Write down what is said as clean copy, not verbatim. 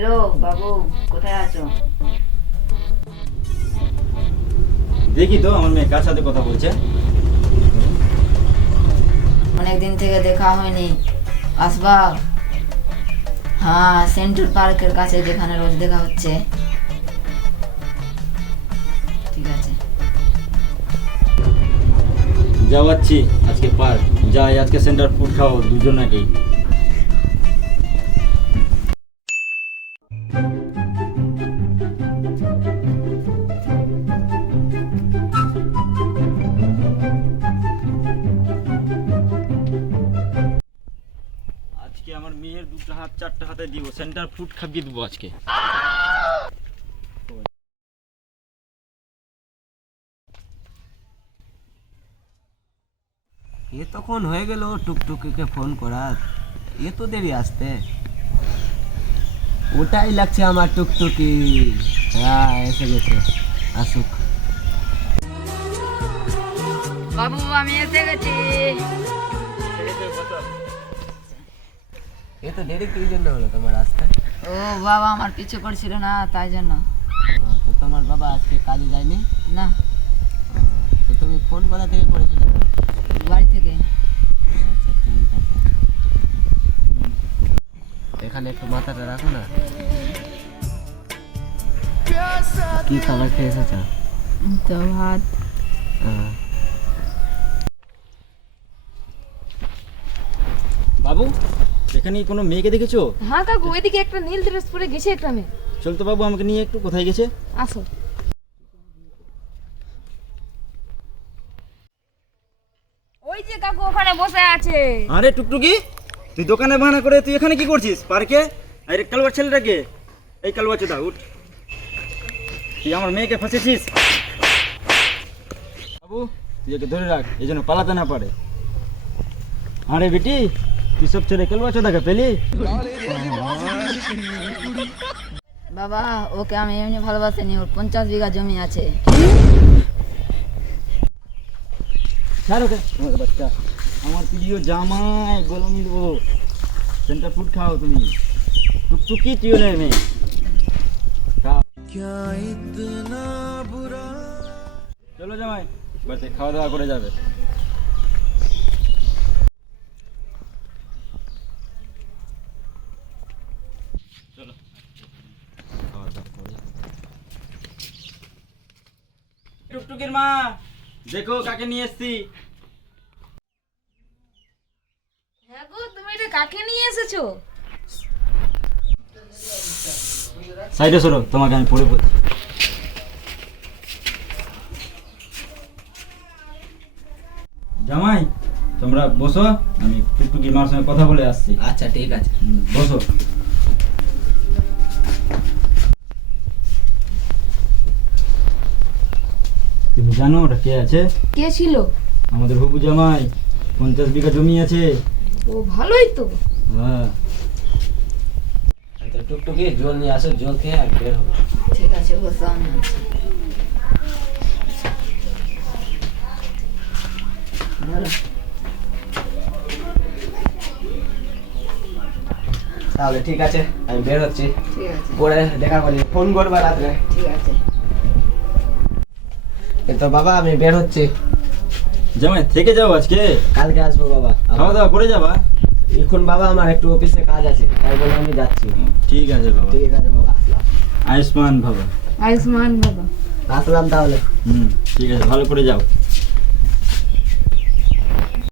Hello বাবু, কোথায় আছো? দেখি তো আমার মেয়ে কার সাথে কথা বলছে। অনেকদিন থেকে দেখা হয়নি, আসবা? হ্যাঁ, সেন্ট্রাল পার্কের কাছে যেখানে রোজ দেখা হচ্ছে। ঠিক আছে, যাওয়াচ্ছি আজকে পার্ক, যাই আজকে সেন্টার ফুড খাও দুজন নাকি। আজকে আমার মেয়ের দুটো হাত চারটা হাতে দিব, সেন্টার ফুড খাইয়ে দেবো আজকে। এ তখন হয়ে গেল টুকটুকিকে ফোন করার, এ তো দেরি আসতে। ওটাই লাগছে আমার টুকটুকি। হ্যাঁ, এসে গেছে, আসুক। বাবু আমি এসে গেছি। এ তো দেরি কি জন্য হলো তোমার আসতে? ও বাবা আমার পিছু করছিল না, তাই জন্য। তো তোমার বাবা আজকে কাজে যায়নি? না, তো তুমি ফোন কোথা থেকে করেছিলে? বাড়ি থেকে। আচ্ছা ঠিক আছে, এখানে একটু মাথাটা রাখো না। কি খাবার খেয়ে এসেছো? তো ভাত। বাবু, এখানে কি কোনো মেয়েকে দেখেছো? হ্যাঁ কাকু, ওইদিকে একটা নীল ড্রেস পরে গেছে একটা মেয়ে। চল তো বাবু, আমাকে নিয়ে একটু কোথায় গেছে। আসো। ওই যে কাকু ওখানে বসে আছে। আরে টুকটুকি, তুই দোকানে বাহানা করে তুই এখানে কি করছিস পার্কে? আরে কালুয়ার ছেলেটাকে, এই কালুয়া চোদা উঠ, তুই আমার মেয়েকে ফাঁসেছিস। বাবু তুই একে ধরে রাখ, এই জন্য পালাতে না পারে। আরে বেটি, তুই সব ছেড়ে কালুয়া চোদাকে পেলি? বাবা ওকে আমি এমনি ভালোবাসিনি, ওর 50 বিঘা জমি আছে। ছাড় ওকে, আমার বাচ্চা, আমার প্রিয় জামাই গোলামি দেবো। সেন্টার ফুড খাও তুমি, টুকটুকি তুইও নেই মেয়ে খাও। চলো জামাই, বাড়িতে খাওয়া দাওয়া করে যাবে। চলো খাওয়া দাওয়া করে। টুকটুকির মা, দেখো কাকে নিয়ে এসছি। হ্যাঁ গো, তুমি এটা কাকে নিয়ে এসেছো? সাইডে সরো, তোমাকে আমি পড়ে পড়ি। জামাই তোমরা বসো, আমি টুকটুকির মার সঙ্গে কথা বলে আসছি। আচ্ছা ঠিক আছে, বসো। তুমি জানো ওটা কে আছে? কে ছিল? আমাদের হবু জামাই, 50 বিঘা জমি আছে। ও ভালোই তো। হ্যাঁ, তো টুকটুকি জল নিয়ে আসো, জল খেয়ে আর বের হবো। ঠিক আছে, বসো আমি আছি। বলো। তাহলে ঠিক আছে, আমি বের হচ্ছি, ঠিক আছে, পরে দেখা করি, ফোন করবা রাত্রে। ঠিক আছে। তো বাবা আমি বের হচ্ছি, জামাই থেকে যাও আজকে, কালকে আসবো বাবা। খাওয়া দাওয়া করে যাবা। এখন বাবা আমার একটু অফিসে কাজ আছে, তাই বলে আমি যাচ্ছি। ঠিক আছে বাবা, ঠিক আছে বাবা, আসলাম। আয়ুষ্মান বাবা। আয়ুষ্মান বাবা। আসলাম তাহলে। ঠিক আছে, ভালো করে যাও।